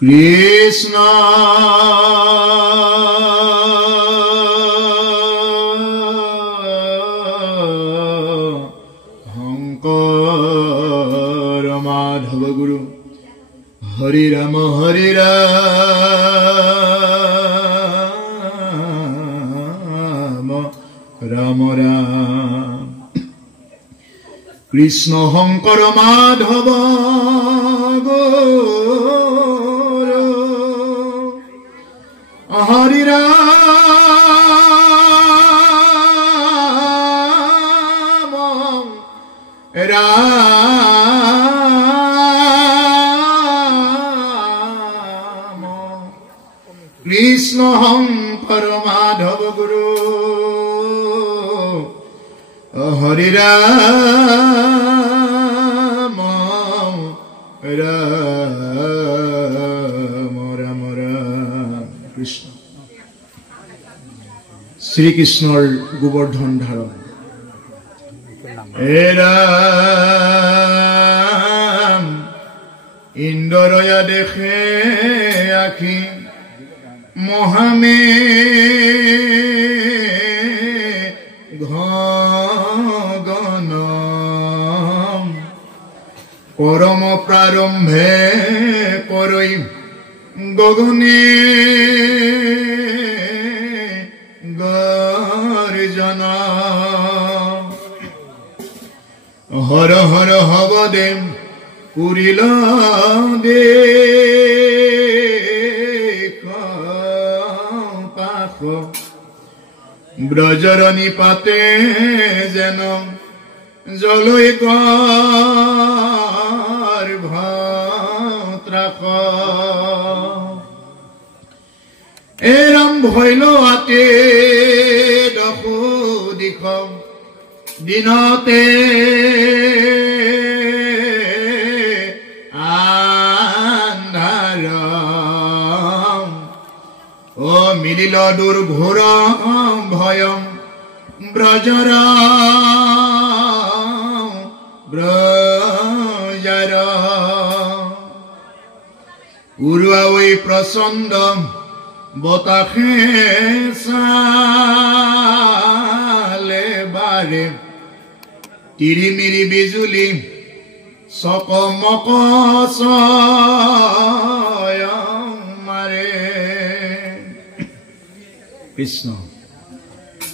কৃষ্ণ শংকৰ মাধৱ গুৰু হৰি ৰাম ৰাম ৰাম কৃষ্ণ শংকৰ মাধৱ গুৰু হৰি ৰাম ৰাম কৃষ্ণ শংকৰ মাধৱ গুৰু হৰি ৰাম ৰাম ৰাম ৰাম কৃষ্ণ শ্ৰীকৃষ্ণৰ গোবৰ্ধন ধাৰণ হে ৰাম ইন্দ্ৰয়া দেখে আখি মহামে ঘন পৰম প্ৰাৰম্ভে কৰৈ গগনে গৰ্জন হৰ হৰ হব দেম পুৰিল দে পাখ ব্ৰজৰ নিপাতে যেন জলৈ গৰ্ভত্ৰাস এৰম ভৈল আতে দশো দিশ দিনতে আন্ধাৰ ও মিলিল দুৰ্ঘোৰ ভয়ম ব্ৰজৰ ব্ৰজাৰ উৰুৱাই প্ৰচণ্ড বতাহে চালে বাৰে তিৰিমিৰি বিজুলি চকমক মাৰে কৃষ্ণ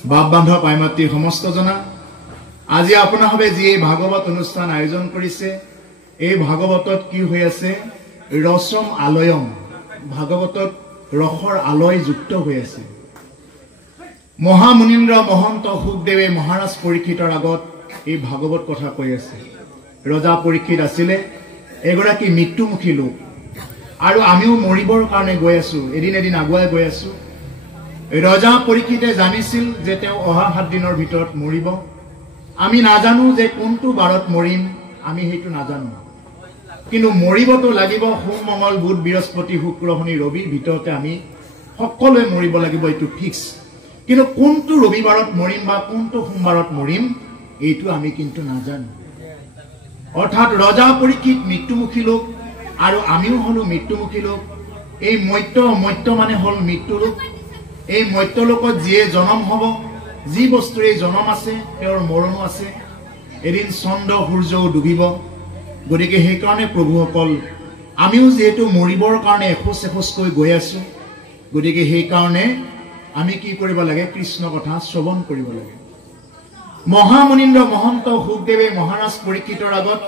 বাপ বান্ধৱ পাই মাতৃৰ সমস্ত জনা আজি আপোনাভাৱে যি এই ভাগৱত অনুষ্ঠান আয়োজন কৰিছে এই ভাগৱতত কি হৈ আছে ৰসম আলয়ম ভাগৱতত ৰসৰ আলয় যুক্ত হৈ আছে মহামুনীন্দ্ৰ মহন্ত শুকদেৱে মহাৰাজ পৰীক্ষিতৰ আগত এই ভাগৱত কথা কৈ আছে ৰজা পৰীক্ষিত আছিলে এগৰাকী মৃত্যুমুখী লোক আৰু আমিও মৰিবৰ কাৰণে গৈ আছো এদিন এদিন আগুৱাই গৈ আছো ৰজা পৰীক্ষিতে জানিছিল যে তেওঁ অহা 7 দিনৰ ভিতৰত মৰিব আমি নাজানো যে কোনটো বাৰত মৰিম আমি হেতু নাজানো কিন্তু মৰিবতো লাগিব সোম মঙ্গল বুধ বৃহস্পতি শুক্ৰ শনি ৰবিৰ ভিতৰতে আমি সকলোৱে মৰিব লাগিব এইটো ফিক্স কিন্তু কোনটো ৰবিবাৰত মৰিম বা কোনটো সোমবাৰত মৰিম এইটো আমি কিন্তু নাজানো অৰ্থাৎ ৰজা পৰীক্ষিত মৃত্যুমুখী লোক আৰু আমিও হলো মৃত্যুমুখী লোক এই মত্য মানে হল মৃত্যু লোক এই মত্য লোকত যিয়ে জনম হ'ব যি বস্তুৰে জনম আছে তেওঁৰ মৰণো আছে এদিন চন্দ্ৰ সূৰ্যও ডুবিব গতিকে সেই কাৰণে প্ৰভুসকল আমিও যেহেতু মৰিবৰ কাৰণে এখোজ গৈ আছো গতিকে সেই কাৰণে আমি কি কৰিব লাগে কৃষ্ণ কথা শ্ৰৱণ কৰিব লাগে মহামুনীন্দ্ৰ মহন্ত শুকদেৱে মহাৰাজ পৰীক্ষিতৰ আগত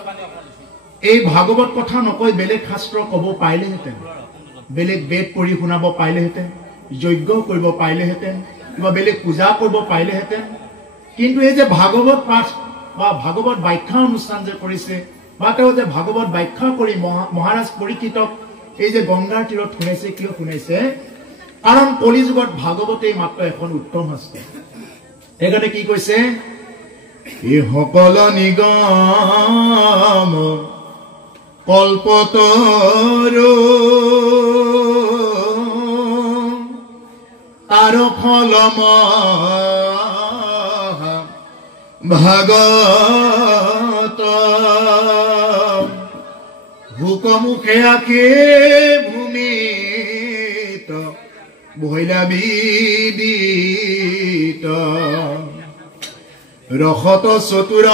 এই ভাগৱত কথা নকৈ বেলেগ শাস্ত্ৰ ক'ব পাৰিলেহেঁতেন বেলেগ বেদ পঢ়ি শুনাব পাৰিলেহেঁতেন যজ্ঞ কৰিব পাৰিলেহেঁতেন কিবা বেলেগ পূজা কৰিব পাৰিলেহেঁতেন কিন্তু এই যে ভাগৱত পাঠ বা ভাগৱত ব্যাখ্যা অনুষ্ঠান যে কৰিছে বা তেওঁ যে ভাগৱত ব্যাখ্যা কৰি মহাৰাজ পৰীক্ষিতক এই যে গংগাৰ তীৰত শুনাইছে কিয় শুনাইছে কাৰণ কলিযুগত ভাগৱতেই মাত্ৰ এখন উত্তম শাস্ত্ৰ এখানে কি কৈছে এই সকল নিগম কল্পতৰু তাৰ ফলম ভাগত হুকমুখে আকে ভূমি বহিলা বিদিত ৰসত চতুৰ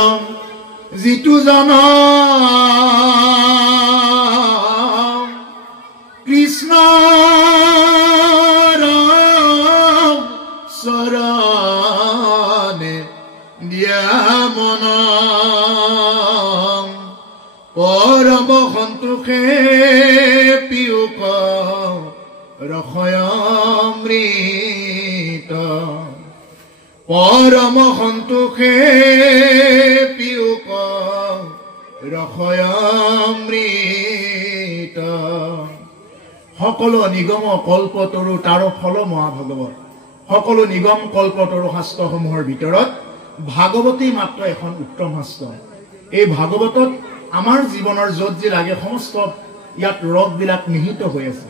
যিটো জন কৃষ্ণ চৰণে দিয়া মন পৰম সন্তোষে পিয়ুক ৰসয়মৃত পৰম সন্তোষে পিয়ুক ৰসয়মৃত সকলো নিগম কল্পতৰু তাৰ ফল মহাভাগৱত সকলো নিগম কল্পতৰু শাস্ত্ৰসমূহৰ ভিতৰত ভাগৱতী মাত্ৰ এখন উত্তম শাস্ত্ৰ এই ভাগৱতত আমাৰ জীৱনৰ য'ত যি লাগে সমস্ত ইয়াত ৰসবিলাক নিহিত হৈ আছে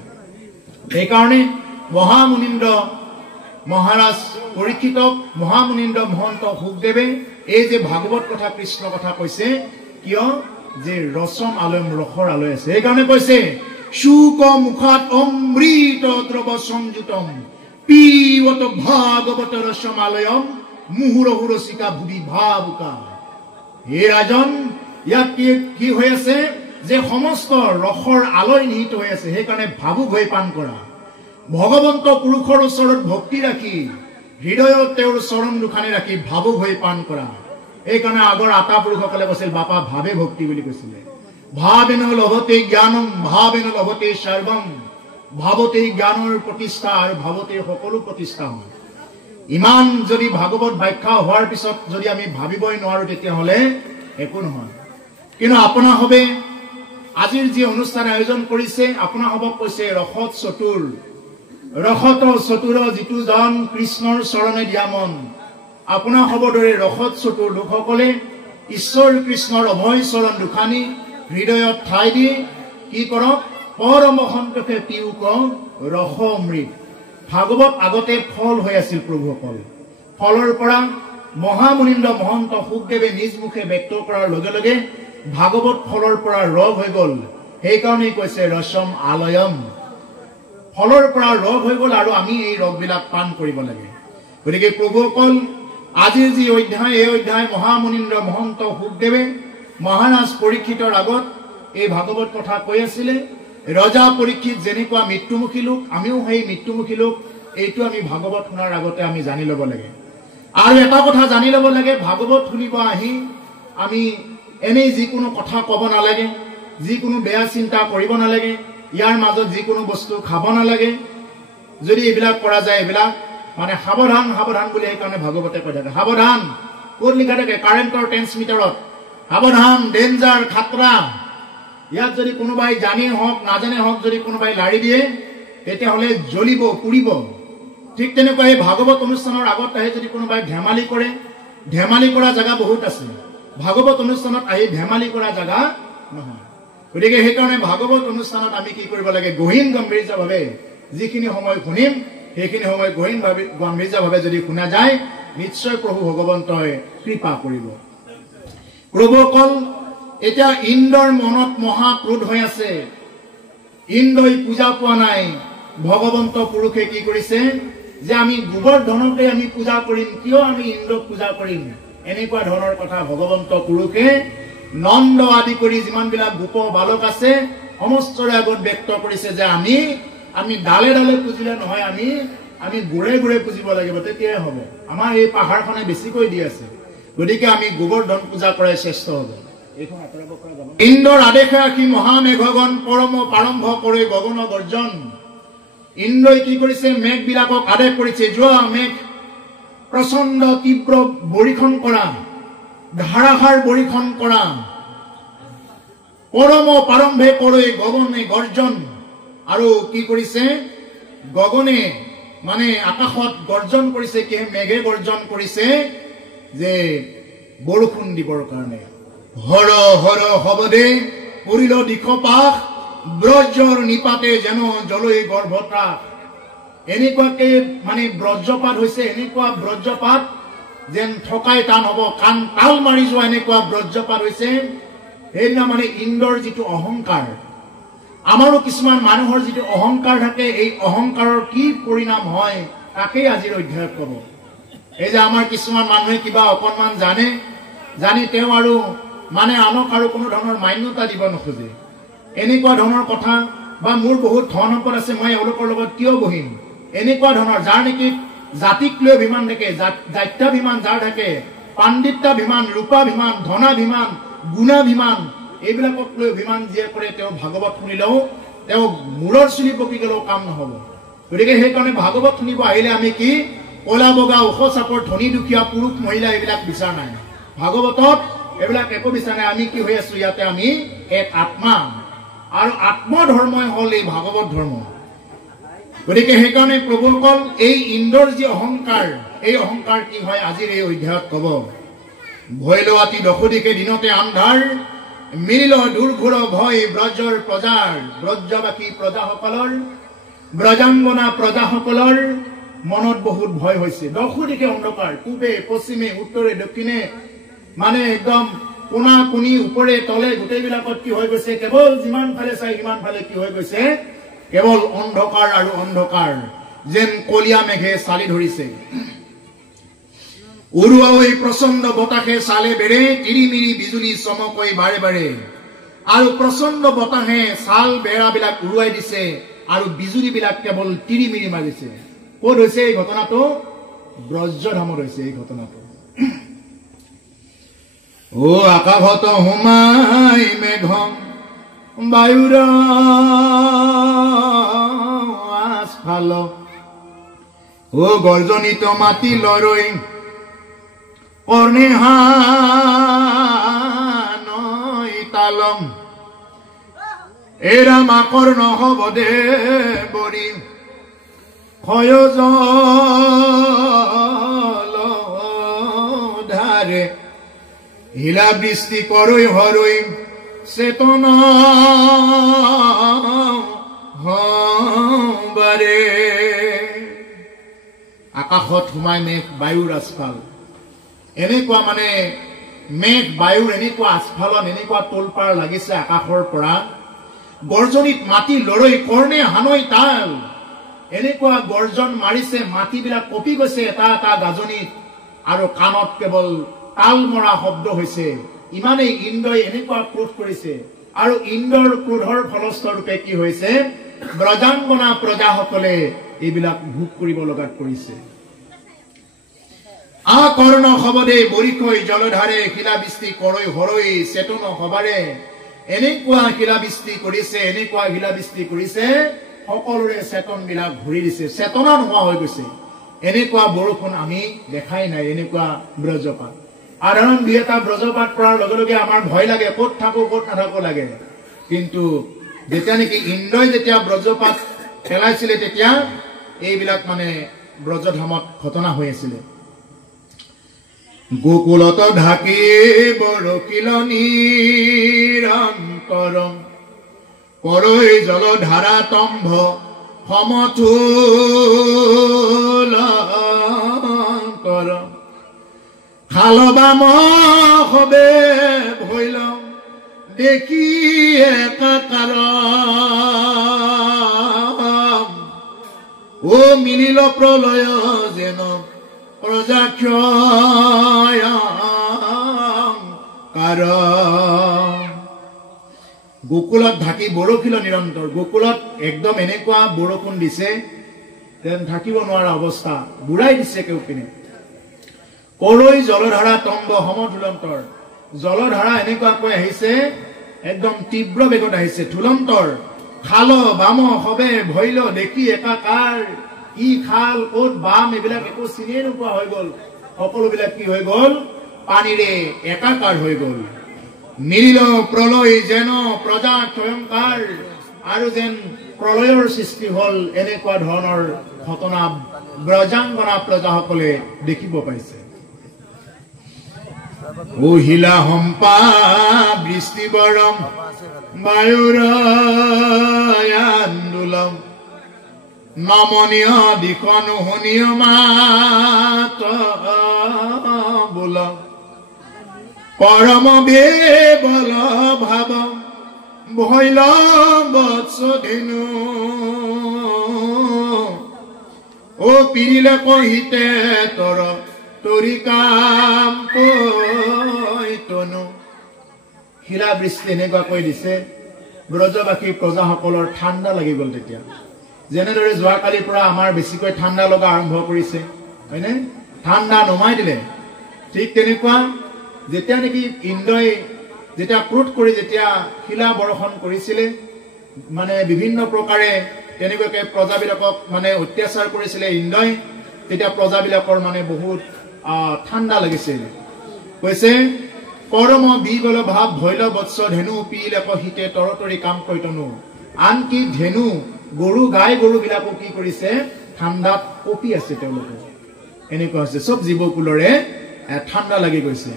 এইকাৰণে মহামুনীন্দ্ৰ মহাৰাজ পৰীক্ষিতক মহামুনীন্দ্ৰ মহন্ত শুকদেৱে এই যে ভাগৱত কথা কৃষ্ণ কথা কৈছে কিয় যে ৰসম আলয়ম ৰসৰ আলয় আছে এইকাৰণে কৈছে শুক মুখাত অমৃত দ্ৰৱ সংযুতম পিবত ভাগৱত ৰসম আলয়ম মুহুৰহু ৰসিকা ভুবি ভাবুকা হে ৰাজন ইয়াত কি হৈ আছে যে সমস্ত ৰসৰ আলয় নিহিত হৈ আছে সেইকাৰণে ভাবুক হৈ পান কৰা ভগৱন্ত পুৰুষৰ ওচৰত ভক্তি ৰাখি হৃদয়ত তেওঁৰ চৰণ দুখানি ৰাখি ভাবুক হৈ পান কৰা এইকাৰণে আগৰ আতা পুৰুষসকলে কৈছিল বাপা ভাবে ভক্তি বুলি কৈছিলে ভাবেন লভতে জ্ঞানম ভাবেন লভতে সৰ্বম ভাৱতে জ্ঞানৰ প্ৰতিষ্ঠা আৰু ভাৱতে সকলো প্ৰতিষ্ঠা হয় ইমান যদি ভাগৱত ব্যাখ্যা হোৱাৰ পিছত যদি আমি ভাবিবই নোৱাৰো তেতিয়াহ'লে একো নহয় কিন্তু আপোনা হবে আজিৰ যি অনুষ্ঠান আয়োজন কৰিছে আপোনা হবক কৈছে ৰসত চতুৰ যিটো জন কৃষ্ণৰ চৰণে দিয়া মন আপোনা হব দৰে ৰসত চতুৰ লোকসকলে ঈশ্বৰ কৃষ্ণৰ অভয় চৰণ দুখানি হৃদয়ত ঠাই দি কি কৰক পৰম সন্তোষে পিয়ুক ৰস অমৃত ভাগৱত আগতে ফল হৈ আছিল প্ৰভুসকল ফলৰ পৰা মহামুনীন্দ্ৰ মহন্ত শুকদেৱে নিজ মুখে ব্যক্ত কৰাৰ লগে লগে ভাগৱত ফলৰ পৰা ৰস হৈ গ'ল সেইকাৰণে কৈছে ৰসম আলয়ম ফলৰ পৰা ৰস হৈ গ'ল আৰু আমি এই ৰসবিলাক পান কৰিব লাগে গতিকে প্ৰভুসকল আজিৰ যি অধ্যায় এই অধ্যায় মহামুনীন্দ্ৰ মহন্ত শুকদেৱে মহাৰাজ পৰীক্ষিতৰ আগত এই ভাগৱত কথা কৈ আছিলে ৰজা পৰীক্ষিত যেনেকুৱা মৃত্যুমুখী লোক আমিও সেই মৃত্যুমুখী লোক এইটো আমি ভাগৱত শুনাৰ আগতে আমি জানি ল'ব লাগে আৰু এটা কথা জানি ল'ব লাগে ভাগৱত শুনিব আহি আমি এনেই যিকোনো কথা ক'ব নালাগে যিকোনো বেয়া চিন্তা কৰিব নালাগে ইয়াৰ মাজত যিকোনো বস্তু খাব নালাগে যদি এইবিলাক কৰা যায় এইবিলাক মানে সাৱধান সাৱধান বুলি সেইকাৰণে ভাগৱতে কৈ থাকে সাৱধান ক'ত লিখা থাকে কাৰেণ্টৰ ট্ৰেন্সমিটাৰত সাৱধান ডেঞ্জাৰ খাতৰা ইয়াত যদি কোনোবাই জানে হওক নাজানে হওক যদি কোনোবাই লাৰি দিয়ে তেতিয়াহ'লে জ্বলিব পুৰিব ঠিক তেনেকুৱা এই ভাগৱত অনুষ্ঠানৰ আগত আহি যদি কোনোবাই ধেমালি কৰে ধেমালি কৰা জাগা বহুত আছে ভাগৱত অনুষ্ঠানত আহি ধেমালি কৰা জাগা নহয় গতিকে সেইকাৰণে ভাগৱত অনুষ্ঠানত আমি কি কৰিব লাগে গহীন গম্ভীৰ্যভাৱে যিখিনি সময় শুনিম সেইখিনি সময় গহীন গম্ভীৰ্যভাৱে যদি শুনা যায় নিশ্চয় প্ৰভু ভগৱন্তই কৃপা কৰিব প্ৰভুসকল এতিয়া ইন্দ্ৰৰ মনত মহা ক্ৰোধ হৈ আছে ইন্দ্ৰই পূজা পোৱা নাই ভগৱন্ত পুৰুষে কি কৰিছে যে আমি গোবৰ্ধনকে আমি পূজা কৰিম কিয় আমি ইন্দ্ৰক পূজা কৰিম এনেকুৱা ধৰণৰ কথা ভগৱন্ত পুৰুষে নন্দ আদি কৰি যিমানবিলাক গোপ বালক আছে সমস্তৰে আগত ব্যক্ত কৰিছে যে আমি ডালে ডালে পুজিলে নহয় আমি গুৰে গুৰে পুজিব লাগিব তেতিয়াই হ'ব আমাৰ এই পাহাৰখনে বেছিকৈ দি আছে গতিকে আমি গোবৰ্ধন পূজা কৰাই শ্ৰেষ্ঠ হ'ব ইন্দ্ৰৰ আদেশে ৰাখি মহামেঘগণ পৰম প্ৰাৰম্ভ কৰি গগন গৰ্জন ইন্দ্ৰই কি কৰিছে মেঘবিলাকক আদেশ কৰিছে যোৱা মেঘ প্ৰচণ্ড তীব্ৰ বৰিখন কৰা ধাৰাসাৰ বৰিখন কৰা পৰম প্ৰাৰম্ভে কৰি গগনে গৰ্জন আৰু কি কৰিছে গগনে মানে আকাশত গৰ্জন কৰিছে কি মেঘে গৰ্জন কৰিছে যে বৰষুণ দিবৰ কাৰণে হৰ হৰ হবদে পৰিল দিখপাশ ব্ৰজৰ নিপাতে যেন জলৈ গৰ্ভতা এনেকুৱাকে মানে ব্ৰজপাত হৈছে এনেকুৱা ব্ৰজপাত যেন থকাই টান হ'ব কাণ তাল মাৰি যোৱা এনেকুৱা ব্ৰজপাত হৈছে সেইদিনা মানে ইন্দ্ৰৰ যিটো অহংকাৰ আমাৰো কিছুমান মানুহৰ যিটো অহংকাৰ থাকে এই অহংকাৰৰ কি পৰিণাম হয় তাকেই আজিৰ অধ্যায়ত ক'ব। এই যে আমাৰ কিছুমান মানুহে কিবা অকণমান জানি তেওঁ আৰু মানে আনক আৰু কোনো ধৰণৰ মান্যতা দিব নোখোজে। এনেকুৱা ধৰণৰ কথা বা মোৰ বহুত ধন সম্পদ আছে মই এওঁলোকৰ লগত কিয় বহিম, এনেকুৱা ধৰণৰ যাৰ নেকি জাতিক লৈ অভিমান থাকে, জাত্যাভিমান যাৰ থাকে, পাণ্ডিত্যাভিমান, ৰূপাভিমান, ধনাভিমান, গুণাভিমান, এইবিলাকক লৈ অভিমান যিয়ে কৰে তেওঁ ভাগৱত শুনিলেও তেওঁ মূৰৰ চুলি পকি গ'লেও কাম নহ'ব। গতিকে সেইকাৰণে ভাগৱত শুনিব আহিলে আমি কি কলা বগা ওখ চাপৰ ধনী দুখীয়া পুৰুষ মহিলা এইবিলাক বিচাৰ নাই। ভাগৱতত এইবিলাক একো বিচাৰ নাই। আমি কি হৈ আছো ইয়াতে আমি এক আত্মা, আৰু আত্মধৰ্মই হ'ল এই ভাগৱত ধৰ্ম। গতিকে সেইকাৰণে প্ৰভুসকল এই ইন্দ্ৰৰ যি অহংকাৰ, এই অহংকাৰ কি হয় আজিৰ এই অধ্যায়ত ক'ব। ভৈল আতি দশদিকে দিনতে আন্ধাৰ, মিলিল দুৰ্ঘোৰ ভয় ব্ৰজৰ প্ৰজাৰ, ব্ৰজবাসী প্ৰজাসকলৰ, ব্ৰজাংগনা প্ৰজাসকলৰ মনত বহুত ভয় হৈছে। দশদিকে অন্ধকাৰ, পূবে পশ্চিমে উত্তৰে দক্ষিণে, মানে একদম কোনা কোনি ওপৰে তলে গোটেইবিলাকত কি হৈ গৈছে, কেৱল যিমান ফালে চাই সিমান ফালে কি হৈ গৈছে, কেৱল অন্ধকাৰ আৰু অন্ধকাৰ, যেন কলীয়া মেঘে চালি ধৰিছে। উৰুৱা হৈ প্ৰচণ্ড বতাহে চালে বেৰে, তিৰিমিৰি বিজুলী চমকৈ বাৰে বাৰে, আৰু প্ৰচণ্ড বতাহে চাল বেৰাবিলাক উৰুৱাই দিছে আৰু বিজুলীবিলাক কেৱল তিৰিমিৰি মাৰিছে। ক'ত হৈছে এই ঘটনাটো? ব্ৰজধামত হৈছে এই ঘটনাটো। ও আকাশত সোমাই মেঘ বায়ুৰ আস্ফাল, ও গৰ্জনিত মাতি লৰৈ কৰ্ণে হানৈ তালম, এৰা মাকৰ নহব দে বৰি ক্ষয় জল ধাৰে, হিলা বৃষ্টি কৰৈ হৰৈ চেতন হবাৰে। আকাশত সোমাই মেঘ বায়ুৰ আস্ফাল, এনেকুৱা মানে মেঘ বায়ুৰ এনেকুৱা আস্ফালন, এনেকুৱা তোলপাৰ লাগিছে আকাশৰ পৰা। গৰ্জনিত মাটি লৰৈ কৰ্ণে হানৈ তাল, এনেকুৱা গৰ্জন মাৰিছে, মাটিবিলাক কঁপি গৈছে এটা এটা গাজনিত, আৰু কাণত কেৱল তাল মৰা শব্দ হৈছে। ইমানেই ইন্দ্ৰই এনেকুৱা ক্ৰোধ কৰিছে, আৰু ইন্দ্ৰৰ ক্ৰোধৰ ফলস্বৰূপে কি হৈছে, ব্ৰজাংগনা প্ৰজাসকলে এইবিলাক ভোগ কৰিব লগাত পৰিছে। আকৰ্ণ শবদে বৰিষৈ জলধাৰে, শিলাবৃষ্টি কৰৈ হৰৈ চেতন হবাৰে, এনেকুৱা শিলাবৃষ্টি কৰিছে, এনেকুৱা শিলাবৃষ্টি কৰিছে, সকলোৰে চেতন বিলাক ঘূৰি দিছে, চেতনা নোহোৱা হৈ গৈছে। এনেকুৱা বৰষুণ আমি দেখাই নাই, এনেকুৱা ব্ৰজপাত। সাধাৰণ দুই এটা ব্ৰজপাত পৰাৰ লগে লগে আমাৰ ভয় লাগে, ক'ত থাকো ক'ত নাথাকো লাগে। কিন্তু যেতিয়া নেকি ইন্দ্ৰই যেতিয়া ব্ৰজপাত পেলাইছিলে তেতিয়া এইবিলাক মানে ব্ৰজধামত ঘটনা হৈ আছিলে। গোকুলত ঢাকি বৰকিল নিৰন্তৰ, কৰৈ জলধাৰা তম্ভ সমথূল কৰ, খাল বাম হবে ভৈল দেখি একাকাৰ, ও মিলিল প্ৰলয় যেন প্ৰজাক্ষয়ংকাৰ। গোকুলত ঢাকি বৰশিল নিৰন্তৰ, গোকুলত একদম এনেকুৱা বৰষুণ দিছে যেন থাকিব নোৱাৰা অৱস্থা, বুঢ়াই দিছে কেউপিনে। কৰৈ জলধাৰা তম্ব সমথুলন্তৰ, জলধাৰা এনেকুৱাকৈ আহিছে, একদম তীব্ৰ বেগত আহিছে, থুলন্তৰ। খাল বাম হবে ভৈল দেখি একাকাৰ, কি খাল ক'ত বাম এইবিলাক একো চিনিয়ে নোপোৱা হৈ গ'ল, সকলোবিলাক কি হৈ গ'ল, পানীৰে একাকাৰ হৈ গ'ল। মিলিল প্ৰলয় যেন প্ৰজা ক্ষয়ংকাৰ, আৰু যেন প্ৰলয়ৰ সৃষ্টি হ'ল, এনেকুৱা ধৰণৰ ঘটনা ব্ৰজাংগনা প্ৰজাসকলে দেখিব পাইছে। উহিলা হম্পা বৃষ্টি বৰম বায়ুৰ আন্দোলন, নমনীয় দিখন শুনিয় মাত বোল, পৰম বেবল ভাব ভৈল বৎস ধেনু ও পিৰিলে কহিতে তৰ তৰি কাম কৈতনো শিলা বৃষ্টি এনেকুৱা কৈ দিছে ব্ৰজবাসী প্ৰজাসকলৰ ঠাণ্ডা লাগি গ'ল তেতিয়া যেনেদৰে যোৱাকালিৰ পৰা আমাৰ বেছিকৈ ঠাণ্ডা লগা আৰম্ভ কৰিছে হয়নে ঠাণ্ডা নমাই দিলে ঠিক তেনেকুৱা যেতিয়া নেকি ইন্দ্ৰই যেতিয়া ক্ৰোধ কৰি যেতিয়া শিলা বৰ্ষণ কৰিছিলে মানে বিভিন্ন প্ৰকাৰে তেনেকৈ প্ৰজাবিলাকক মানে অত্যাচাৰ কৰিছিলে ইন্দ্ৰই তেতিয়া প্ৰজাবিলাকৰ মানে বহুত ঠাণ্ডা লাগিছিল কৈছে পৰম বিগল ভাৱ ভৈল বৎস ধেনু পিলে কহিতে তৰতৰি কাম কৈতনো আনকি ধেনু গৰু গাই গৰু বিলাকো কি কৰিছে ঠাণ্ডাত কপি আছে তেওঁলোকে এনেকুৱা হৈছে সব জীৱকুলৰে ঠাণ্ডা লাগি গৈছে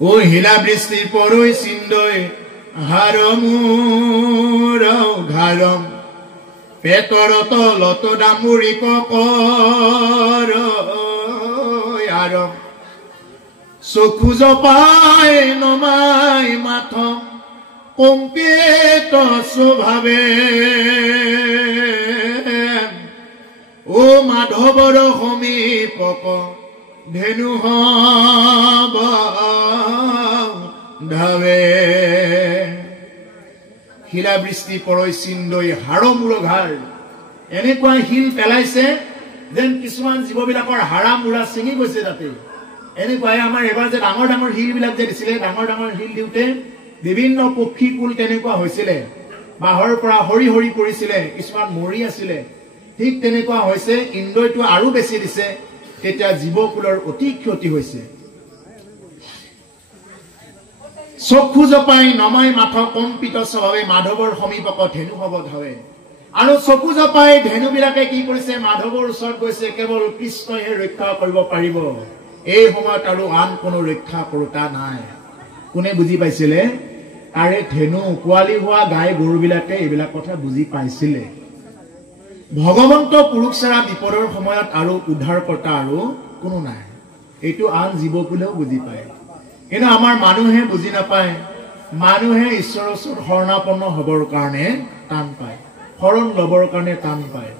ও হিলা বৃষ্টি পৰৈ চিন্দৈ হাৰমুৰাও ঘাৰম পেটৰ তলত ডামুৰি কৰ আৰম চকু জপাই নমাই মাথ কম্পিত স্বভাৱে ও মাধৱৰ সমীপক ধেনু হব ধাৱে শিলা বৃষ্টি পৰৈ চিন্দৈ হাড়মূৰ ঘাৰ এনেকুৱা শিল পেলাইছে যেন কিছুমান জীৱবিলাকৰ হাড়া মূৰা ছিঙি গৈছে তাতে এনেকুৱাই আমাৰ এবাৰ যে ডাঙৰ ডাঙৰ শিল বিলাক যে দিছিলে ডাঙৰ ডাঙৰ শিল দিওঁতে বিভিন্ন পক্ষী কুল তেনেকুৱা হৈছিলে বাহৰ পৰা হৰি হৰি পৰিছিলে কিছুমান মৰি আছিলে ঠিক তেনেকুৱা হৈছে ইন্দ্ৰইটো আৰু বেছি দিছে তেতিয়া জীৱকুলৰ অতি ক্ষতি হৈছে চক্ষু জপাই নমাই মাথ কম্পিত স্বভাৱে মাধৱৰ সমীপক ধেনু হব ধাৱে আৰু চকু জপাই ধেনু বিলাকে কি কৰিছে মাধৱৰ ওচৰত গৈছে কেৱল কৃষ্ণহে ৰক্ষা কৰিব পাৰিব এই সময়ত আৰু আন কোনো ৰক্ষা কৰোতা নাই কোনে বুজি পাইছিলে তাৰে ধেনু পোৱালি হোৱা গাই গৰু বিলাকে এইবিলাক কথা বুজি পাইছিলে ভগৱন্ত পুৰুষ ছাৰা বিপদৰ সময়ত আৰু উদ্ধাৰকৰ্তা আৰু কোনো নাই এইটো আন জীৱকুলেও বুজি পায় কিন্তু আমাৰ মানুহে বুজি নাপায় মানুহে ঈশ্বৰৰ ওচৰত শৰণাপন্ন হবৰ কাৰণে টান পায় শৰণ লবৰ কাৰণে টান পায়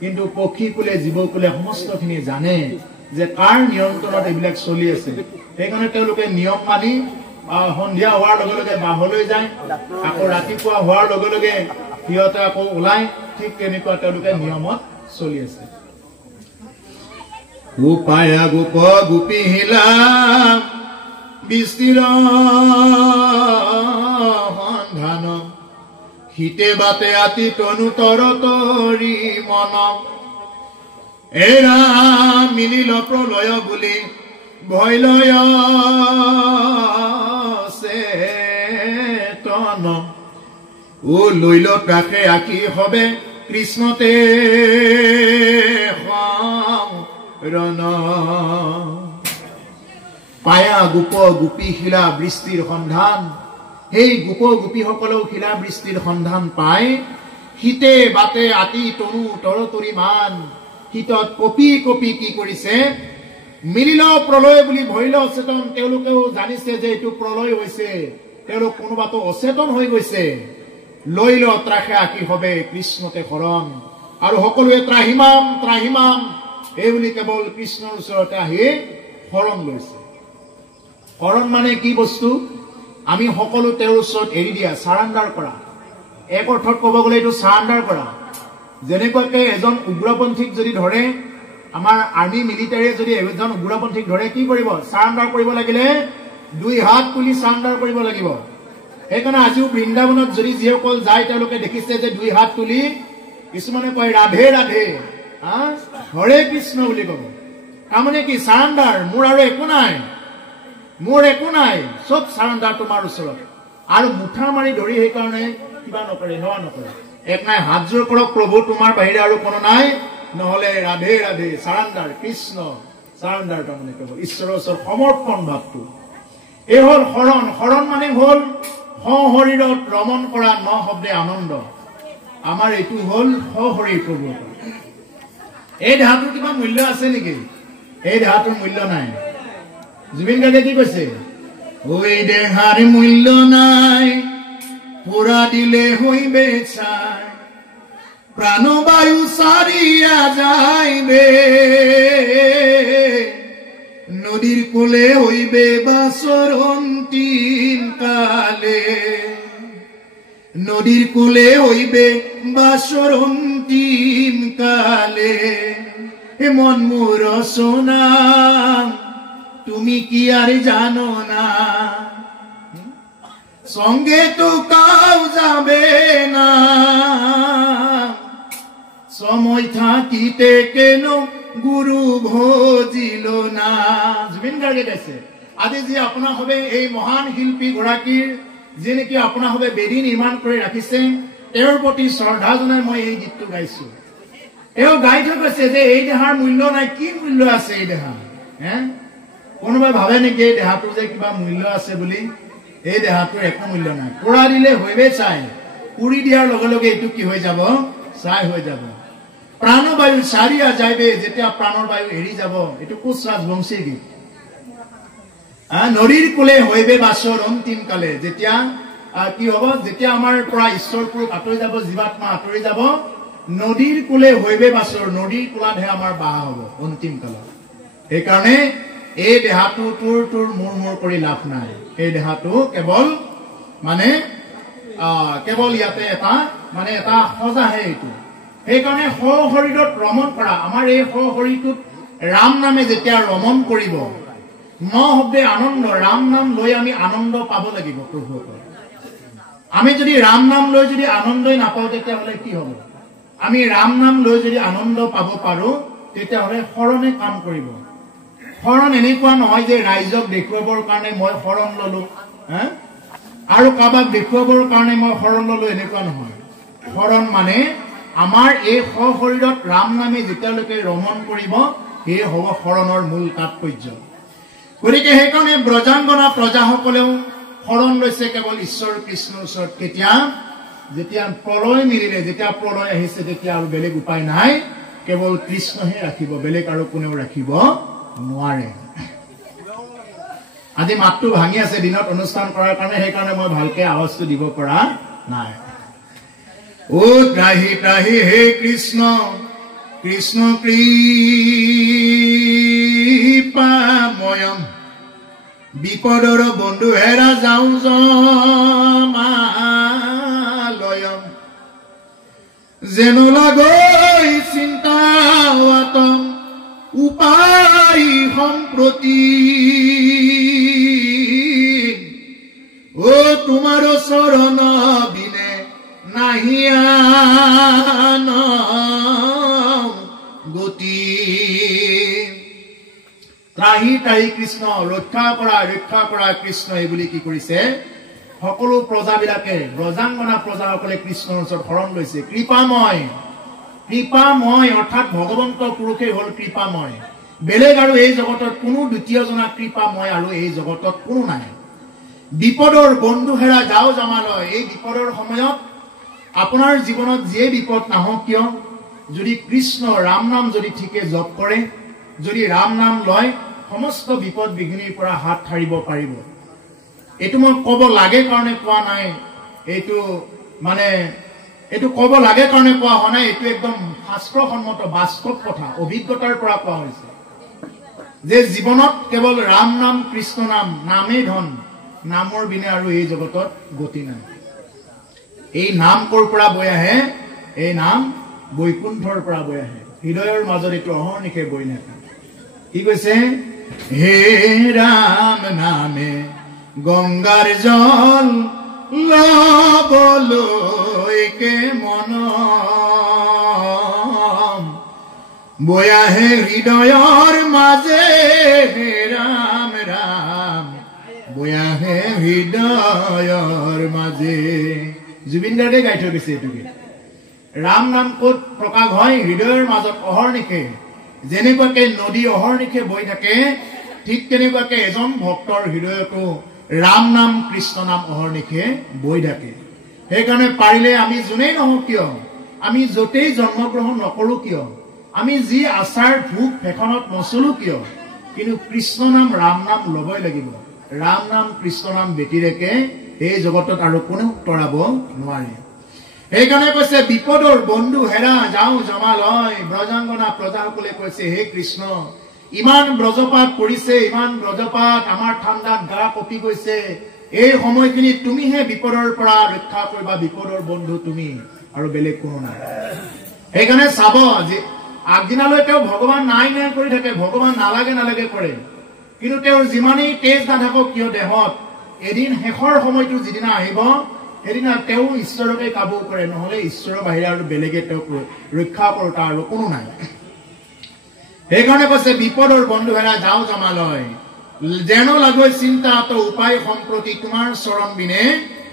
কিন্তু পক্ষীকুলে জীৱকুলে সমস্তখিনি জানে যে কাৰ নিয়ন্ত্ৰণত এইবিলাক চলি আছে সেইকাৰণে তেওঁলোকে নিয়ম মানি সন্ধিয়া হোৱাৰ লগে লগে বাহলৈ যায় আকৌ ৰাতিপুৱা হোৱাৰ লগে লগে সিহঁতে আকৌ ওলাই ঠিক তেনেকুৱা তেওঁলোকে নিয়মত চলি আছে উপায়া গোপ গোপী হিলা বিস্তীৰ সন্ধান হিতে বাতে আতি তনু তৰতৰি মন এৰা মিলিল প্ৰলয় বুলি ভয় লয় চেতন ও লৈল কাষে আঁকি হবে কৃষ্ণতে ৰণ পায়া গোপ গোপী শিলা বৃষ্টিৰ সন্ধান সেই গোপ গোপীসকলেও শিলা বৃষ্টিৰ সন্ধান পায় হিতে বাতে আতি তনু তৰতৰি মান হিতত কপি কপি কি কৰিছে মিলিল প্ৰলয় বুলি ভৈল অচেতন তেওঁলোকেও জানিছে যে এইটো প্ৰলয় হৈছে তেওঁলোক কোনোবাটো অচেতন হৈ গৈছে লৈল ত্ৰাসে আঁকি হবে কৃষ্ণতে শৰণ আৰু সকলোৱে ত্ৰাহিমাম ত্ৰাহিমাম এই বুলি কেৱল কৃষ্ণৰ ওচৰতে আহি শৰণ লৈছে শৰণ মানে কি বস্তু আমি সকলো তেওঁৰ ওচৰত এৰি দিয়া সাৰেণ্ডাৰ কৰা এক অৰ্থত ক'ব গ'লে এইটো সাৰেণ্ডাৰ কৰা যেনেকুৱাকৈ এজন উগ্ৰপন্থীক যদি ধৰে আমাৰ আৰ্মি মিলিটাৰীয়ে যদি এজন উগ্ৰপন্থীক ধৰে কি কৰিব সাৰেণ্ডাৰ কৰিব লাগিলে দুই হাত তুলি সাৰেণ্ডাৰ কৰিব লাগিব সেইকাৰণে আজিও বৃন্দাবনত যদি যিসকল যায় তেওঁলোকে দেখিছে যে দুই হাত তুলি কিছুমানে কয় ৰাধে ৰাধে হৰে কৃষ্ণ বুলি ক'ব তাৰমানে কি সাৰেণ্ডাৰ মোৰ আৰু একো নাই সব সাৰেণ্ডাৰ তোমাৰ ওচৰত আৰু মুঠা মাৰি ধৰি সেইকাৰণে কিবা নকৰে সেৱা নকৰে এক নাই হাত জোৰ কৰক প্ৰভু তোমাৰ বাহিৰে আৰু কোনো নাই নহলে ৰাধে ৰাধে সাৰেণ্ডাৰ কৃষ্ণ সাৰেণ্ডাৰ তাৰমানে ক'ব ঈশ্বৰৰ ওচৰত সমৰ্পণ ভাৱটো এই হ'ল শৰণ শৰণ মানে হ'ল সশৰীৰত ৰমণ কৰা ন শব্দে আনন্দ আমাৰ এইটো হ'ল সশৰীৰ প্ৰভু এই দেহাটোৰ কিবা মূল্য আছে নেকি এই দেহাটোৰ মূল্য নাই জুবিন গাৰ্গে কি কৈছে ঐ দেহাৰ মূল্য নাই পোড়া দিলে হইবে ছাই প্রাণবায়ু সারিয়া যাইবে নদীর কোলে হইবে বাসর অন্তিম কালে নদীর কোলে হইবে বাসর অন্তিম কালে হে মন মোর সোনা তুমি কি আর জানো না সঙ্গে তো কাউ যাবে না সময় থাকিতে কেন গুরু ভজিল না জুবিন গাৰ্গে গাইছে আজি যি আপোনা হবে এই মহান শিল্পী গৰাকীৰ যে নেকি আপোনা হবে বেদী নিৰ্মাণ কৰি ৰাখিছে তেওঁৰ প্ৰতি শ্ৰদ্ধা জনাই মই এই গীতটো গাইছো এও গাই থৈ কৈছে যে এই দেহাৰ মূল্য নাই কি মূল্য আছে এই দেহা কোনোবাই ভাবে নেকি এই দেহাটোৰ যে কিবা মূল্য আছে বুলি এই দেহাটোৰ একো মূল্য নাই পোড়া দিলে হইবে চাই পুৰি দিয়াৰ লগে লগে এইটো কি হৈ যাব চাই হৈ যাব প্ৰাণবায়ু সাৰিয়া যাইবে যেতিয়া প্ৰাণৰ বায়ু এৰি যাব এইটো কোচ ৰাজবংশী গীত নদীৰ কোলে হইবে বাসৰ অন্তিম কালে যেতিয়া কি হ'ব যেতিয়া আমাৰ পৰা ঈশ্বৰপুৰুষ আঁতৰি যাব জীৱাত্মা আঁতৰি যাব নদীৰ কোলে হইবে বাসৰ নদীৰ কোলাতহে আমাৰ বাহ হ'ব অন্তিম কালত সেইকাৰণে এই দেহাটো তোৰ মোৰ কৰি লাভ নাই এই দেহাটো কেৱল মানে কেৱল ইয়াতে এটা মানে এটা সজাহে এইটো সেইকাৰণে শৰীৰত ৰমণ কৰা আমাৰ এই শৰীৰটোত ৰাম নামে যেতিয়া ৰমণ কৰিব ন শব্দে আনন্দ ৰাম নাম লৈ আমি আনন্দ পাব লাগিব প্ৰভুৰ আমি যদি ৰাম নাম লৈ যদি আনন্দই নাপাওঁ তেতিয়াহ'লে কি হ'ব আমি ৰাম নাম লৈ যদি আনন্দ পাব পাৰো তেতিয়াহ'লে শৰণে কাম কৰিব শৰণ এনেকুৱা নহয় যে ৰাইজক দেখুৱাবৰ কাৰণে মই শৰণ ললো আৰু কাবাক দেখুৱাবৰ কাৰণে মই শৰণ ললো এনেকুৱা নহয় শৰণ মানে আমাৰ এই শৰীৰত ৰাম নামে যেতিয়ালৈকে ৰমণ কৰিব সেই হ'ব শৰণৰ মূল তাৎপৰ্য গতিকে সেইকাৰণে ব্ৰজাংগনা প্ৰজাসকলেও শৰণ লৈছে কেৱল ঈশ্বৰ কৃষ্ণৰ ওচৰত কেতিয়া যেতিয়া প্ৰলয় মিলিলে যেতিয়া প্ৰলয় আহিছে তেতিয়া আৰু বেলেগ উপায় নাই কেৱল কৃষ্ণহে ৰাখিব বেলেগ আৰু কোনেও ৰাখিব নোৱাৰে আজি মাতটো ভাঙি আছে দিনত অনুষ্ঠান কৰাৰ কাৰণে সেইকাৰণে মই ভালকে আৱাজটো দিব পৰা নাই ও ত্ৰাহি ত্ৰাহি হে কৃষ্ণ কৃষ্ণ কৃপাময়ম বিপদৰ বন্ধু হেৰা যাওঁ জমালয়ম যেন লাগৈ চিন্তাৱাতম উপায় সম্প্ৰতি ও তোমাৰ চৰণ বিনে নাহিয়ান গতি ত্ৰাহি ত্ৰাহি কৃষ্ণ ৰক্ষা কৰা কৃষ্ণ এই বুলি কি কৰিছে সকলো প্ৰজাবিলাকে ব্ৰজাংগনা প্ৰজাসকলে কৃষ্ণৰ ওচৰত শৰণ লৈছে কৃপাময় অৰ্থাৎ ভগৱন্ত পুৰুষেই হল কৃপাময় বেলেগ আৰু এই জগতত কোনো দ্বিতীয়জনা কৃপাময় আৰু এই জগতত কোনো নাই বিপদৰ বন্ধু হেৰা যাও জমালয় এই বিপদৰ সময়ত আপোনাৰ জীৱনত যে বিপদ নাহক কিয় যদি কৃষ্ণ ৰাম নাম যদি ঠিকে জপ কৰে যদি ৰাম নাম লয় সমস্ত বিপদ বিঘিনিৰ পৰা হাত সাৰিব পাৰিব এইটো মই ক'ব লাগে কাৰণে কোৱা নাই এইটো মানে এইটো ক'ব লাগে কাৰণে কোৱা হোৱা নাই এইটো একদম শাস্ত্ৰসন্মত বাস্তৱ কথা অভিজ্ঞতাৰ পৰা কোৱা হৈছে যে জীৱনত কেৱল ৰাম নাম কৃষ্ণ নাম নামেই ধন নামৰ বিনে আৰু এই জগতত গতি নাই এই নাম কৰ পৰা বৈ আহে এই নাম বৈকুণ্ঠৰ পৰা বৈ আহে হৃদয়ৰ মাজত এইটো অহৰ্নিশে বৈ নাহে কি কৈছে হে ৰাম নামে গংগাৰ জল লবলৈকে মন বৈ আহে হৃদয়ৰ মাজে হে ৰাম ৰাম বৈ আহে হৃদয়ৰ মাজে জুবিন গাৰ্গে গাই থৈ গৈছে এইটো গীত ৰাম নাম ক'ত প্ৰকাশ হয় হৃদয়ৰ মাজত অহৰ্নিশে যেনেকুৱাকে নদী অহৰ্নিশে বৈ থাকে ঠিক তেনেকুৱাকে এজন ভক্তৰ হৃদয়তো ৰাম নাম কৃষ্ণ নাম অহৰ্নিশে বৈ থাকে সেইকাৰণে পাৰিলে আমি যোনেই নহওক কিয় আমি য'তেই জন্মগ্ৰহণ নকৰো কিয় আমি যি আচাৰ ভোগ ফেখনত নচলো কিয় কিন্তু কৃষ্ণ নাম ৰাম নাম ল'বই লাগিব ৰাম নাম কৃষ্ণ নাম ব্যতিৰেকে এই জগতত আৰু কোনেও তৰাব নোৱাৰে সেইকাৰণে কৈছে বিপদৰ বন্ধু হেৰা যাও জমালয় ব্ৰজাংগনা প্ৰজাসকলে কৈছে হে কৃষ্ণ ইমান ব্ৰজপাত পৰিছে ইমান ব্ৰজপাত আমাৰ ঠাণ্ডাত গা কপি গৈছে এই সময়খিনি তুমিহে বিপদৰ পৰা ৰক্ষা কৰিবা বিপদৰ বন্ধু তুমি আৰু বেলেগ কোনো নাই সেইকাৰণে চাব যে আগদিনালৈ তেওঁ ভগৱান নাই নাই কৰি থাকে ভগৱান নালাগে নালাগে কৰে কিন্তু তেওঁৰ যিমানেই তেজ নাথাকক কিয় দেহত এদিন শেষৰ সময়টো যিদিনা আহিব সেইদিনা তেওঁ ঈশ্বৰকে কাবু কৰে নহলে ঈশ্বৰৰ বাহিৰে আৰু বেলেগে তেওঁক ৰক্ষা কৰোতা আৰু কোনো নাই সেইকাৰণে কৈছে বিপদৰ বন্ধু হেৰা যাও জমালয় যেন লাগৈ চিন্তা তো উপায় সম্প্ৰতি তোমাৰ চৰণ বিনে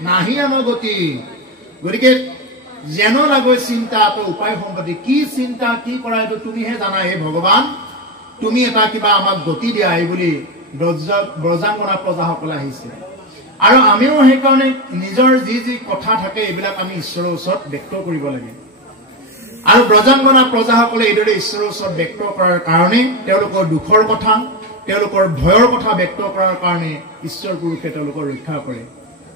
নাহি আমগতি গতিকে যেন লাগৈ চিন্তা তো উপায় সম্প্ৰতি কি চিন্তা কি কৰা এইটো তুমিহে জানা হে ভগৱান তুমি এটা কিবা আমাক গতি দিয়া এই বুলি ব্ৰজাংগনা প্ৰজাসকল আহিছে আৰু আমিও সেইকাৰণে নিজৰ যি যি কথা থাকে এইবিলাক আমি ঈশ্বৰৰ ওচৰত ব্যক্ত কৰিব লাগে আৰু ব্ৰজাংগনা প্ৰজাসকলে এইদৰে ঈশ্বৰৰ ওচৰত ব্যক্ত কৰাৰ কাৰণে তেওঁলোকৰ দুখৰ কথা তেওঁলোকৰ ভয়ৰ কথা ব্যক্ত কৰাৰ কাৰণে ঈশ্বৰ পুৰুষে তেওঁলোকৰ ৰক্ষা কৰে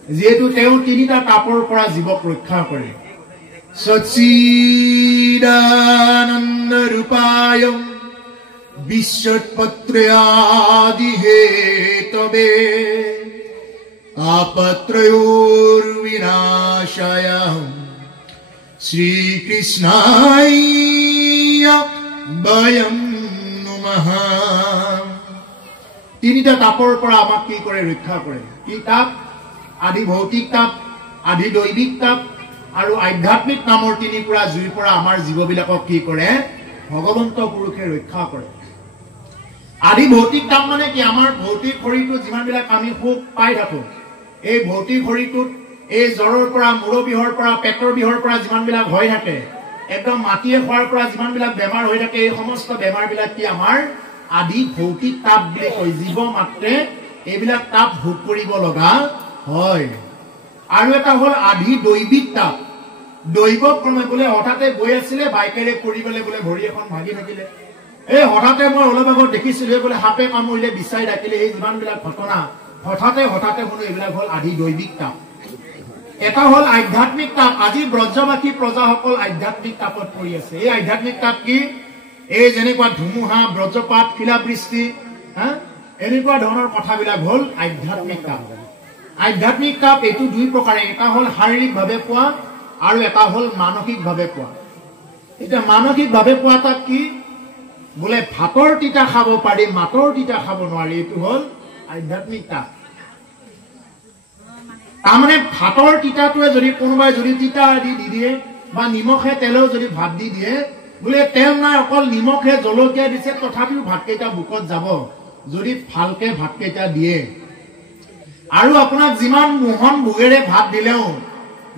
যিহেতু তেওঁ তিনিটা তাপৰ পৰা জীৱক ৰক্ষা কৰে সচ্চিদানন্দ ৰূপায় বিশ্বৎপত্ৰ্যাদি হেতবে আপত্ৰয়োৰ বিনাশায় শ্ৰীকৃষ্ণায় বয়ম নমঃ তিনিটা তাপৰ পৰা আমাক কি কৰে ৰক্ষা কৰে কি তাপ আদি ভৌতিক তাপ আদি দৈবিক তাপ আৰু আধ্যাত্মিক নামৰ তিনিপুৰা জুইৰ পৰা আমাৰ জীৱবিলাকক কি কৰে ভগৱন্ত পুৰুষে ৰক্ষা কৰে আদি ভৌতিক তাপ মানে কি আমাৰ ভৌতিক শৰীৰটো যিমানবিলাক আমি সুখ পাই থাকো এই ভৌতিক শৰীৰটোত এই জ্বৰৰ পৰা মূৰবিহৰ পৰা পেটৰ বিহৰ পৰা যিমানবিলাক হৈ থাকে একদম মাটিয়ে খোৱাৰ পৰা যিমানবিলাক বেমাৰ হৈ থাকে এই সমস্ত বেমাৰবিলাক কি আমাৰ আদি ভৌতিক তাপ বুলি কয় জীৱ মাত্ৰে এইবিলাক তাপ ভোগ কৰিব লগা হয় আৰু এটা হল আদি দৈবিক তাপ দৈব ক্ৰমে বোলে হঠাতে গৈ আছিলে বাইকেৰে কৰিবলৈ বোলে ভৰি এখন ভাগি থাকিলে এই হঠাতে মই অলপ আগত দেখিছিলো বোলে সাপে কামুৰিলে বিচাই ডাকিলে এই যিমানবিলাক ঘটনা হঠাতে শুনো এইবিলাক হল আদি দৈবিক তাপ এটা হল আধ্যাত্মিক তাপ আজি ব্ৰজবাসী প্ৰজাসকল আধ্যাত্মিক তাপত পৰি আছে এই আধ্যাত্মিক তাপ কি এই যেনেকুৱা ধুমুহা ব্ৰজপাত শিলাবৃষ্টি এনেকুৱা ধৰণৰ কথাবিলাক হল আধ্যাত্মিক তাপ আধ্যাত্মিক তাপ এইটো দুই প্ৰকাৰে এটা হল শাৰীৰিকভাৱে পোৱা আৰু এটা হল মানসিকভাৱে পোৱা এটা মানসিকভাৱে পোৱা তাপ কি বোলে ভাতৰ তিতা খাব পাৰি মাতৰ তিতা খাব নোৱাৰি এইটো হল আধ্যাত্মিক তাপ তাৰমানে ভাতৰ তিতাটোৱে যদি কোনোবাই যদি তিতা আদি দি দিয়ে বা নিমখে তেলেও যদি ভাত দি দিয়ে বোলে তেল নাই অকল নিমখে জলকীয়া দিছে তথাপিও ভাতকেইটা বুকত যাব যদি ভালকে ভাতকেইটা দিয়ে আৰু আপোনাক যিমান মোহন ভোগেৰে ভাত দিলেও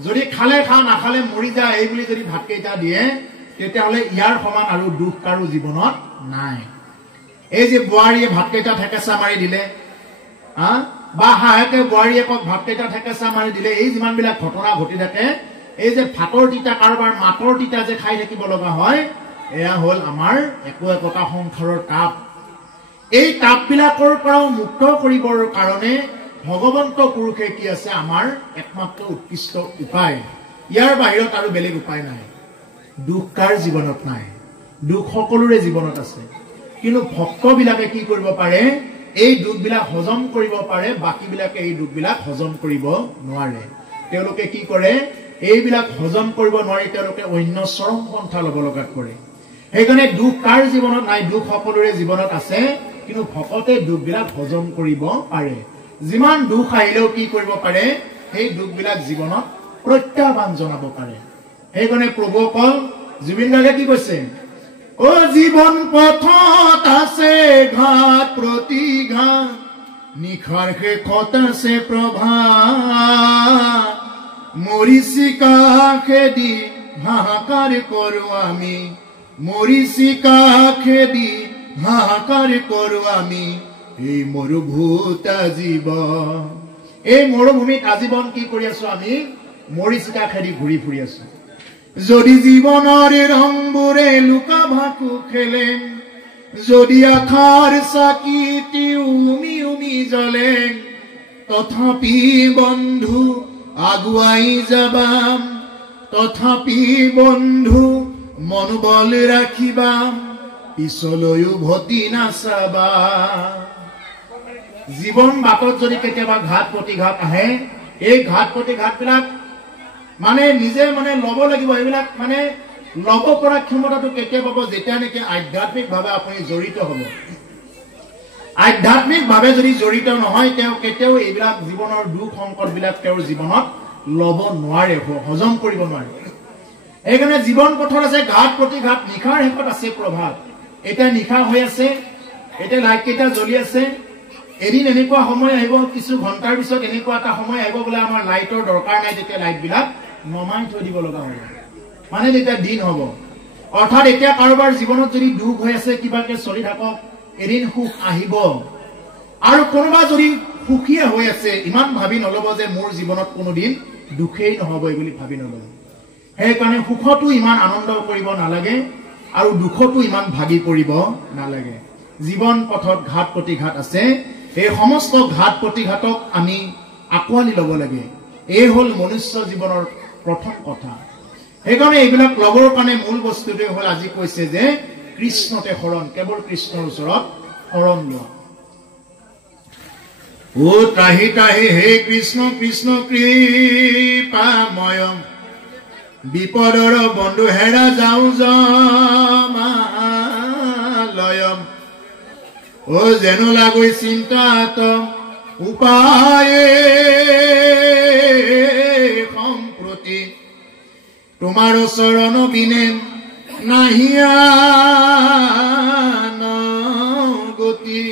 যদি খালে খা নাখালে মৰি যায় এই বুলি যদি ভাতকেইটা দিয়ে তেতিয়াহ'লে ইয়াৰ সমান আৰু দুখ কাৰো জীৱনত নাই এই যে বোৱাৰীয়ে ভাতকেইটা ঠেকেচা মাৰি দিলে বা হাঁহেকে বোৱাৰীয়েকক ভাতকেইটা ঠেকেচা মাৰি দিলে এই যিমানবিলাক ঘটনা ঘটি থাকে এই যে ভাতৰ তিতা কাৰোবাৰ মাতৰ তিতা যে খাই থাকিব লগা হয় এয়া হল আমাৰ একো একোটা সংসাৰৰ তাপ এই তাপবিলাকৰ পৰাও মুক্ত কৰিবৰ কাৰণে ভগৱন্ত পুৰুষে কি আছে আমাৰ একমাত্ৰ উৎকৃষ্ট উপায় ইয়াৰ বাহিৰত আৰু বেলেগ উপায় নাই দুখ কাৰ জীৱনত নাই দুখ সকলোৰে জীৱনত আছে কিন্তু ভক্তবিলাকে কি কৰিব পাৰে এই দুখবিলাক হজম কৰিব পাৰে বাকিবিলাকে এই দুখবিলাক হজম কৰিব নোৱাৰে তেওঁলোকে কি কৰে এইবিলাক হজম কৰিব নোৱাৰি তেওঁলোকে অন্য চৰম পন্থা ল'ব লগা কৰে সেইকাৰণে দুখ কাৰ জীৱনত নাই দুখ সকলোৰে জীৱনত আছে কিন্তু ভকতে দুখবিলাক হজম কৰিব পাৰে যিমান দুখ আহিলেও কি কৰিব পাৰে সেই দুখবিলাক জীৱনত প্ৰত্যাহ্বান জনাব পাৰে সেইকাৰণে প্ৰভুসকল জুবিন গাৰ্গে কি কৈছে ও জীবন পথত আছে ঘাট প্ৰতিঘাত নিখাৰ শেষত আছে প্ৰভা মৰিচিকা খেদি হাহাকাৰ কৰো আমি মৰিচিকা খেদি হাহাকাৰ কৰো আমি এই মৰুভূত জীৱন এই মৰুভূমিত আজীৱন কি কৰি আছো আমি মৰিচিকা খেদি ঘূৰি ফুৰি আছো যদি জীৱনৰ ৰংবোৰে লুকা ভাকু খেলে যদি আখাৰ চাকি উমি উমি জ্বলে তথাপি বন্ধু আগুৱাই যাবা তথাপি বন্ধু মনোবল ৰাখিবা পিছলৈ উভতি নাচাবা জীৱন বাটত যদি কেতিয়াবা ঘাট প্ৰতিঘাত আহে এই ঘাট প্ৰতিঘাতবিলাক মানে নিজে মানে ল'ব লাগিব এইবিলাক মানে ল'ব পৰা ক্ষমতাটো কেতিয়া পাব যেতিয়া নেকি আধ্যাত্মিকভাৱে আপুনি জড়িত হ'ব আধ্যাত্মিকভাৱে যদি জড়িত নহয় তেওঁ কেতিয়াও এইবিলাক জীৱনৰ দুখ সংকটবিলাক তেওঁৰ জীৱনত ল'ব নোৱাৰে হজম কৰিব নোৱাৰে এইকাৰণে জীৱন পথত আছে ঘাট প্ৰতিঘাত নিশাৰ শেষত আছে প্ৰভাত এটা নিশা হৈ আছে এটা লাইট কেইটা জ্বলি আছে এদিন এনেকুৱা সময় আহিব কিছু ঘণ্টাৰ পিছত এনেকুৱা এটা সময় আহিব বোলে আমাৰ লাইটৰ দৰকাৰ নাই তেতিয়া লাইটবিলাক নমাই থৈ দিব লগা হ'ব মানে যেতিয়া দিন হ'ব অৰ্থাৎ এতিয়া কাৰোবাৰ জীৱনত যদি দুখ হৈ আছে কিবাকে চলি থাকক এদিন সুখ আহিব আৰু কোনোবা যদি সুখীয়া হৈ আছে ইমান ভাবি নলব যে মোৰ জীৱনত কোনো দিন দুখেই নহব বুলি ভাবি নলব সেইকাৰণে সুখটো ইমান আনন্দ কৰিব নালাগে আৰু দুখটো ইমান ভাগি পৰিব নালাগে জীৱন পথত ঘাট প্ৰতিঘাত আছে এই সমস্ত ঘাট প্ৰতিঘাতক আমি আকোৱালি ল'ব লাগে এই হ'ল মনুষ্য জীৱনৰ প্ৰথম কথা সেইকাৰণে এইবিলাক লগৰ কাৰণে মূল বস্তুটোৱে হ'ল আজি কৈছে যে কৃষ্ণতে শৰণ কেৱল কৃষ্ণৰ ওচৰত শৰণ লোৱা ও ত্ৰাহি ত্ৰাহি হে কৃষ্ণ কৃষ্ণ কৃপাময় বিপদৰ বন্ধু হেৰা যাওঁ জমালয় ও যেন লাগৈ চিন্তাত উপায়ে সম্প্ৰতি তোমাৰ চৰণ বিনে নাহিয়া গতি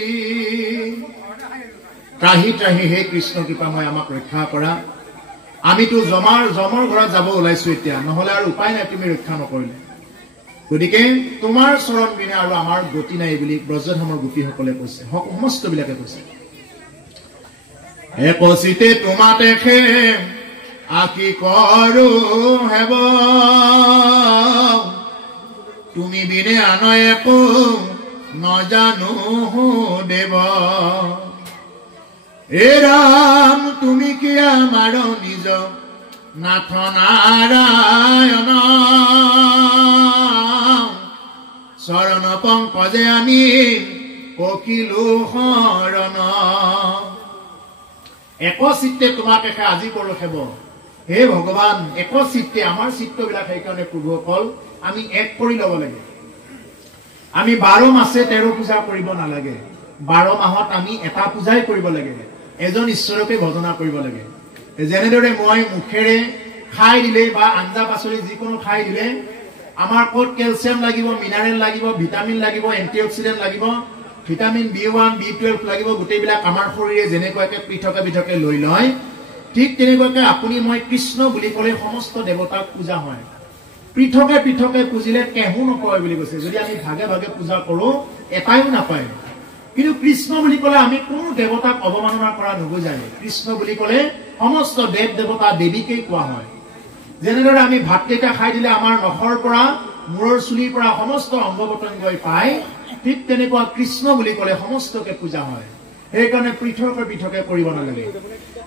ত্ৰাহি ত্ৰাহি হে কৃষ্ণ কৃপাময় আমাক ৰক্ষা কৰা আমিতো জমৰ ঘৰত যাব ওলাইছো এতিয়া নহলে আৰু উপায় নাই তুমি ৰক্ষা নকৰিলে গতিকে তোমাৰ চৰণ বিনে আৰু আমাৰ গতি নাই বুলি ব্ৰজধামৰ গোপীসকলে কৈছে সমস্ত বিলাকে কৈছে একচিতে তোমাতে খে আকি কৰো হেব তুমি বিনে আন একো নজানো দেৱ এ ৰাম তুমি কি আমাৰ নিজ নাথ নাৰায়ণ চৰণ পংকজে আমি পকিলো শৰণ একচিত্তে তোমাকে আজি কৰো সেৱ হে ভগৱান একচিত্তে আমাৰ চিত্তবিলাক সেইকাৰণে প্ৰভুসকল আমি এক কৰি ল'ব লাগে আমি 12 মাসে 13 পূজা কৰিব নালাগে 12 মাহত আমি এটা পূজাই কৰিব লাগে এজন ঈশ্বৰকে ভজনা কৰিব লাগে যেনেদৰে মই মুখেৰে খাই দিলে বা আঞ্জা পাচলি যিকোনো খাই দিলে আমাৰ কোট ক্যালসিয়াম লাগিব মিনাৰেল লাগিব ভিটামিন লাগিব এন্টিঅক্সিডেন্ট লাগিব ভিটামিন B1 B12 লাগিব গোটেইবিলাক আমাৰ শৰীৰে যেনেকুৱাকে পৃথকে পৃথকে লৈ লয় ঠিক তেনেকুৱাকে আপুনি মই কৃষ্ণ বুলি ক'লে সমস্ত দেৱতাক পূজা হয় পৃথকে পৃথকে পূজিলে কেহু নকয় বুলি কৈছে যদি আমি ভাগে ভাগে পূজা কৰো এটাইও নাপায় কিন্তু কৃষ্ণ বুলি ক'লে আমি কোনো দেৱতাক অবমাননা কৰা নগজায় কৃষ্ণ বুলি ক'লে সমস্ত দেৱ দেৱতা দেৱীকে কোৱা হয় যেনেদৰে আমি ভাত কেইটা খাই দিলে আমাৰ নখৰ পৰা মূৰৰ চুলিৰ পৰা সমস্ত অংগ পতংগই পায় ঠিক তেনেকুৱা কৃষ্ণ বুলি ক'লে সমস্তকে পূজা হয় সেইকাৰণে পৃথকে পৃথকে কৰিব নালাগে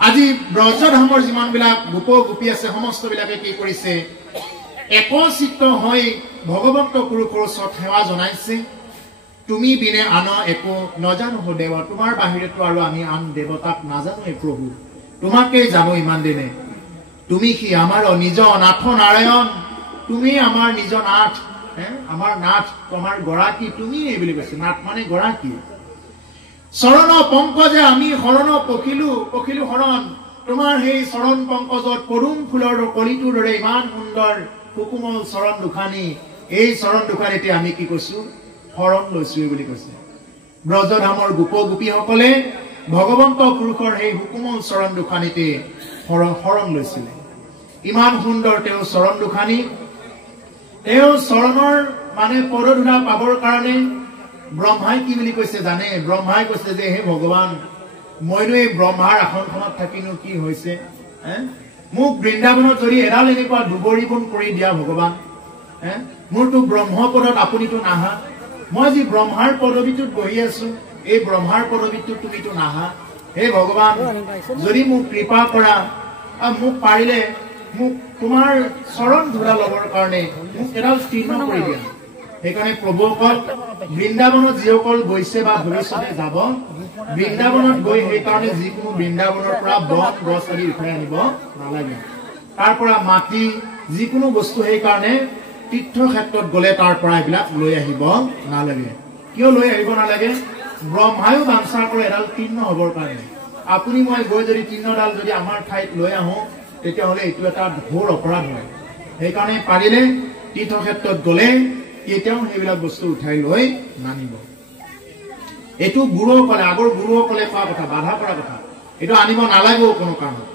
আজি ব্ৰজধামৰ যিমান বিলাক গোপ গোপী আছে সমস্ত বিলাকে কি কৰিছে একচিত্ত হৈ ভগৱন্ত পুৰুষৰ ওচৰত সেৱা জনাইছে তুমি বিনে আন একো নজানো দেৱ তোমাৰ বাহিৰেতো আৰু আমি আন দেৱতাক নাজানোৱে প্ৰভু তোমাকে জানো ইমান দিনে তুমি কি আমাৰ নিজ নাথ নাৰায়ণ তুমি আমাৰ নিজ নাথ আমাৰ নাথ তোমাৰ গৰাকী তুমি এই বুলি কৈছে নাথ মানে গৰাকী চৰণ পংকজে আমি শৰণ পখিলো শৰণ তোমাৰ সেই চৰণ পংকজত পদুম ফুলৰ কলিটোৰ দৰে ইমান সুন্দৰ সুকুমল চৰণ দুখানি এই চৰণ দুখানিতে আমি কি কৈছো শৰণ লৈছো বুলি কৈছে ব্ৰজধামৰ গোপ গোপীসকলে ভগৱন্ত পুৰুষৰ সেই সুকুমল চৰণ দুখানিতে শৰণ লৈছিলে ইমান সুন্দৰ তেওঁ চৰণ দুখানি তেওঁ চৰণৰ মানে পদধূলা পাবৰ কাৰণে ব্ৰহ্মাই কি বুলি কৈছে জানে ব্ৰহ্মাই কৈছে যে হে ভগৱান মইনো এই ব্ৰহ্মাৰ আসনখনত থাকিনো কি হৈছে মোক বৃন্দাবনত যদি এডাল এনেকুৱা দুবৰি বন কৰি দিয়া ভগৱান মোৰতো ব্ৰহ্মপদত আপুনিতো নাহা মই যি ব্ৰহ্মাৰ পদবীটোত বহি আছো এই ব্ৰহ্মাৰ পদবীটোত তুমিতো নাহা হে ভগৱান যদি মোক কৃপা কৰা মোক পাৰিলে মোক তোমাৰ চৰণ ধৰা ল'বৰ কাৰণে মোক এডাল চিহ্ন কৰি দিয়া সেইকাৰণে প্ৰভুসকল বৃন্দাবনত যিসকল গৈছে বা ভৱিষ্যতে যাব বৃন্দাবনত গৈ সেইকাৰণে যিকোনো বৃন্দাবনৰ পৰা বন গছ আদি উঠাই আনিব নালাগে তাৰ পৰা মাটি যিকোনো বস্তু সেইকাৰণে তীৰ্থক্ষেত্ৰত গ'লে তাৰ পৰা এইবিলাক লৈ আহিব নালাগে কিয় লৈ আহিব নালাগে ব্ৰহ্মায়ো বাঞ্ছা কৰে এডাল তিৰ্ণ হ'বৰ কাৰণে আপুনি মই গৈ যদি তিৰ্ণডাল যদি আমাৰ ঠাইত লৈ আহোঁ তেতিয়াহ'লে এইটো এটা ঘোৰ অপৰাধ হয় সেইকাৰণে পাৰিলে তীৰ্থক্ষেত্ৰত গ'লে কেতিয়াও সেইবিলাক বস্তু উঠাই লৈ নানিব এইটো গুৰুসকলে আগৰ গুৰুসকলে কোৱা কথা বাধা কৰা কথা এইটো আনিব নালাগেও কোনো কাৰণত